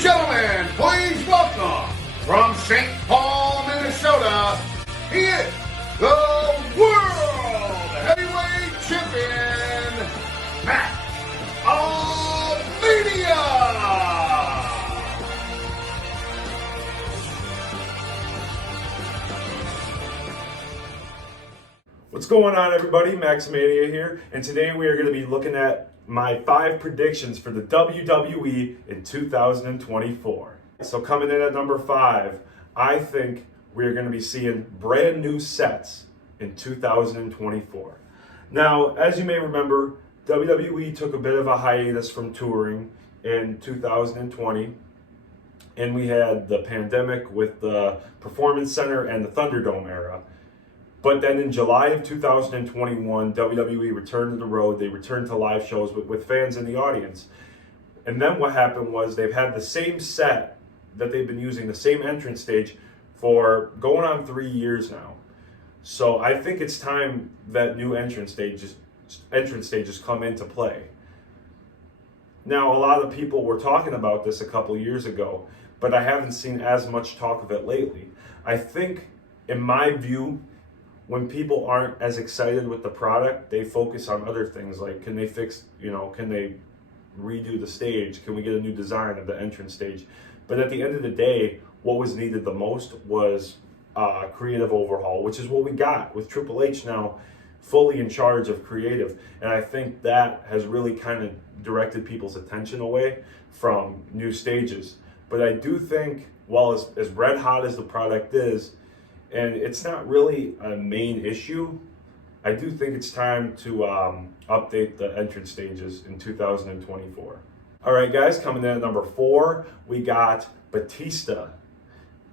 and gentlemen, please welcome from St. Paul, Minnesota, he is the World Heavyweight Champion, Matt Almeida! What's going on, everybody? Maximania here, and today we are going to be looking at my 5 predictions for the WWE in 2024. So coming in at number 5, I think we're going to be seeing brand new sets in 2024. Now, as you may remember, WWE took a bit of a hiatus from touring in 2020, and we had the pandemic with the Performance Center and the Thunderdome era. But then in July of 2021, WWE returned to the road. They returned to live shows with fans in the audience. And then what happened was they've had the same set that they've been using, the same entrance stage, for going on 3 years now. So I think it's time that new entrance stages come into play. Now, a lot of people were talking about this a couple years ago, but I haven't seen as much talk of it lately. I think, in my view, when people aren't as excited with the product, they focus on other things like, can they fix, can they redo the stage? Can we get a new design of the entrance stage? But at the end of the day, what was needed the most was a creative overhaul, which is what we got with Triple H now fully in charge of creative. And I think that has really kind of directed people's attention away from new stages. But I do think, while as red hot as the product is, and it's not really a main issue, I do think it's time to update the entrance stages in 2024. All right, guys, coming in at number 4, we got Batista.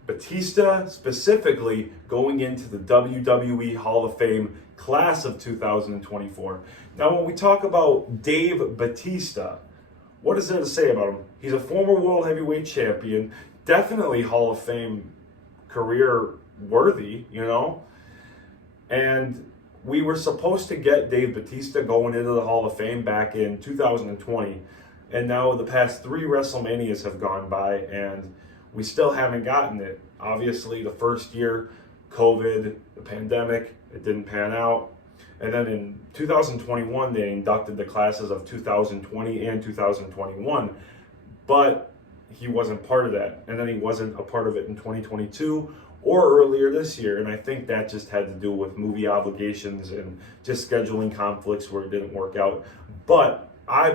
Batista specifically going into the WWE Hall of Fame class of 2024. Now, when we talk about Dave Batista, what is there to say about him? He's a former World Heavyweight Champion, definitely Hall of Fame career worthy, and we were supposed to get Dave Batista going into the Hall of Fame back in 2020, and now the past 3 WrestleManias have gone by and we still haven't gotten it. Obviously, the first year, COVID, the pandemic, it didn't pan out, and then in 2021 they inducted the classes of 2020 and 2021, but he wasn't part of that, and then he wasn't a part of it in 2022 or earlier this year, and I think that just had to do with movie obligations and just scheduling conflicts where it didn't work out. But I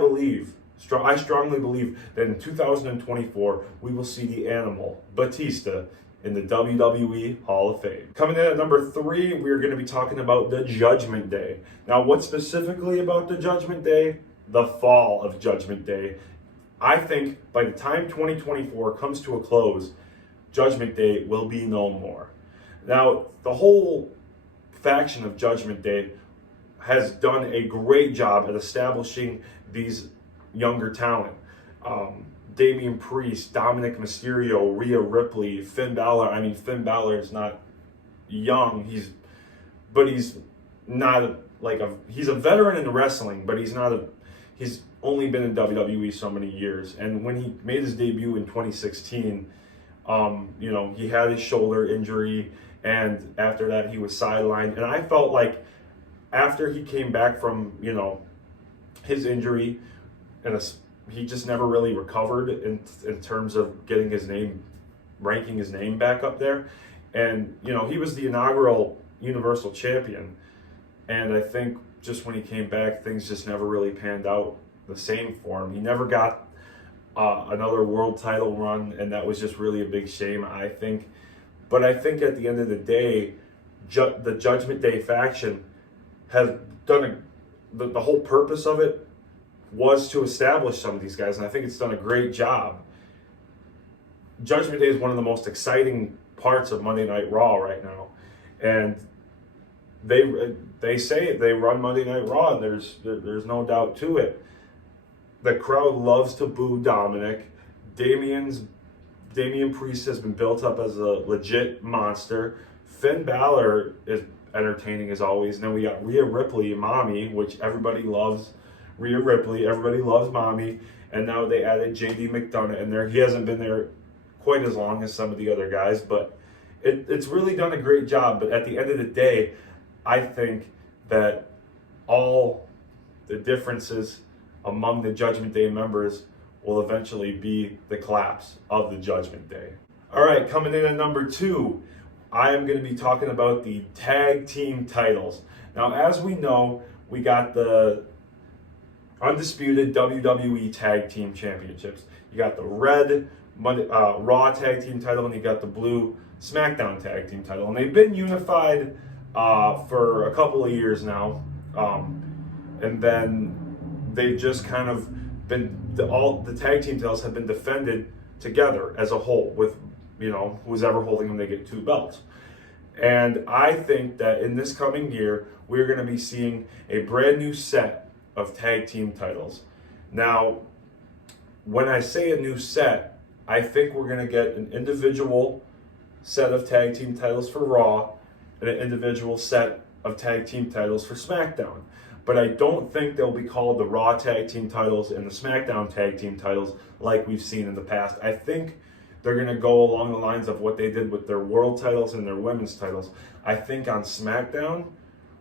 strongly believe that in 2024 we will see the animal Batista in the WWE Hall of Fame. Coming in at number 3, we're going to be talking about the Judgment Day. Now, what specifically about the Judgment Day? The fall of Judgment Day. I think by the time 2024 comes to a close, Judgment Day will be no more. Now, the whole faction of Judgment Day has done a great job at establishing these younger talent. Damian Priest, Dominic Mysterio, Rhea Ripley, Finn Balor. I mean, Finn Balor is not young. He's not he's a veteran in wrestling, but he's only been in WWE so many years. And when he made his debut in 2016, he had his shoulder injury, and after that he was sidelined. And I felt like after he came back from, his injury, and he just never really recovered in terms of getting ranking his name back up there. And, he was the inaugural Universal Champion. And I think just when he came back, things just never really panned out the same for him. He never got another world title run, and that was just really a big shame, I think. But I think at the end of the day, the Judgment Day faction has done the whole purpose of it was to establish some of these guys, and I think it's done a great job. Judgment Day is one of the most exciting parts of Monday Night Raw right now, and they say they run Monday Night Raw, and there's no doubt to it. The crowd loves to boo Dominic. Damian Priest has been built up as a legit monster. Finn Balor is entertaining as always. And then we got Rhea Ripley, Mommy, which everybody loves. Rhea Ripley. Everybody loves Mommy. And now they added JD McDonough in there. He hasn't been there quite as long as some of the other guys, but it's really done a great job. But at the end of the day, I think that all the differences among the Judgment Day members will eventually be the collapse of the Judgment Day. All right, coming in at number 2, I am going to be talking about the tag team titles. Now, as we know, we got the undisputed WWE Tag Team Championships. You got the red Raw Tag Team title, and you got the blue SmackDown Tag Team title. And they've been unified for a couple of years now. And then they've just kind of been, all the tag team titles have been defended together as a whole with, who's ever holding them, they get 2 belts. And I think that in this coming year, we're going to be seeing a brand new set of tag team titles. Now, when I say a new set, I think we're going to get an individual set of tag team titles for Raw and an individual set of tag team titles for SmackDown. But I don't think they'll be called the Raw tag team titles and the SmackDown tag team titles like we've seen in the past. I think they're going to go along the lines of what they did with their world titles and their women's titles. I think on SmackDown,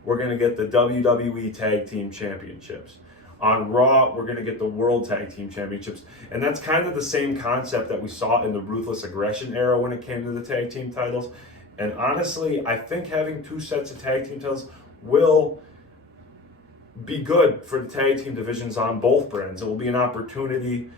we're going to get the WWE Tag Team Championships. On Raw, we're going to get the World Tag Team Championships. And that's kind of the same concept that we saw in the Ruthless Aggression era when it came to the tag team titles. And honestly, I think having 2 sets of tag team titles will be good for the tag team divisions on both brands. It will be an opportunity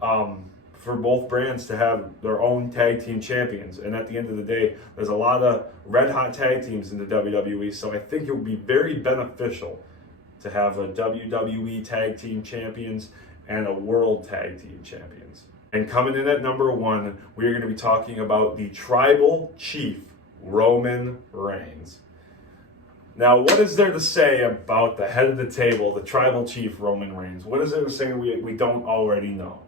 for both brands to have their own tag team champions. And at the end of the day, there's a lot of red hot tag teams in the WWE, so I think it would be very beneficial to have a WWE Tag Team Champions and a World Tag Team Champions. And coming in at number 1, we are going to be talking about the Tribal Chief, Roman Reigns. Now, what is there to say about the head of the table, the Tribal Chief, Roman Reigns? What is there to say we don't already know?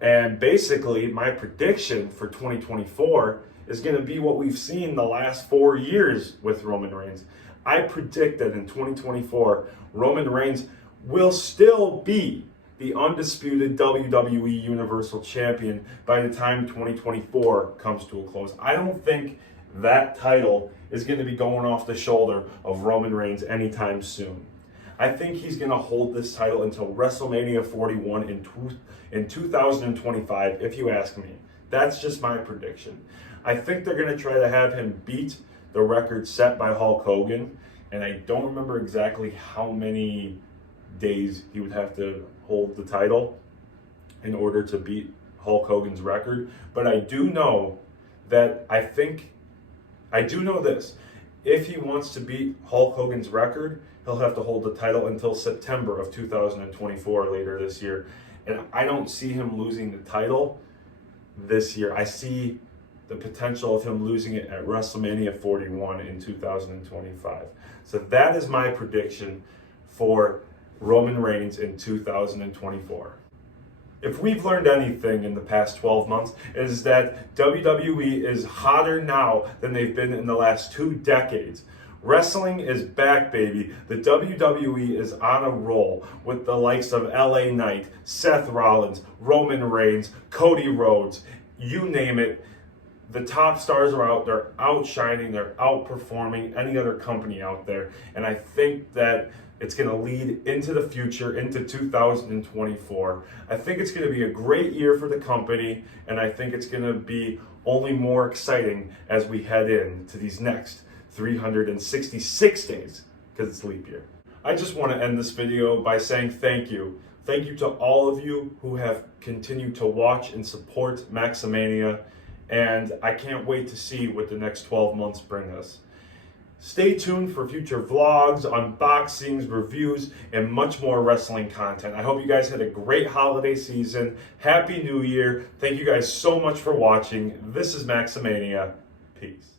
And basically, my prediction for 2024 is going to be what we've seen the last 4 years with Roman Reigns. I predict that in 2024, Roman Reigns will still be the undisputed WWE Universal Champion by the time 2024 comes to a close. I don't think that title is going to be going off the shoulder of Roman Reigns anytime soon. I think he's going to hold this title until WrestleMania 41 in 2025, if you ask me. That's just my prediction. I think they're going to try to have him beat the record set by Hulk Hogan, and I don't remember exactly how many days he would have to hold the title in order to beat Hulk Hogan's record. But I do know that I do know this. If he wants to beat Hulk Hogan's record, he'll have to hold the title until September of 2024, later this year. And I don't see him losing the title this year. I see the potential of him losing it at WrestleMania 41 in 2025. So that is my prediction for Roman Reigns in 2024. If we've learned anything in the past 12 months, it is that WWE is hotter now than they've been in the last 2 decades. Wrestling is back, baby. The WWE is on a roll with the likes of LA Knight, Seth Rollins, Roman Reigns, Cody Rhodes, you name it. The top stars are out, they're outshining, they're outperforming any other company out there. And I think that it's going to lead into the future, into 2024. I think it's going to be a great year for the company, and I think it's going to be only more exciting as we head into these next 366 days, because it's leap year. I just want to end this video by saying thank you. Thank you to all of you who have continued to watch and support Maximania, and I can't wait to see what the next 12 months bring us. Stay tuned for future vlogs, unboxings, reviews, and much more wrestling content. I hope you guys had a great holiday season. Happy New Year. Thank you guys so much for watching. This is Maximania. Peace.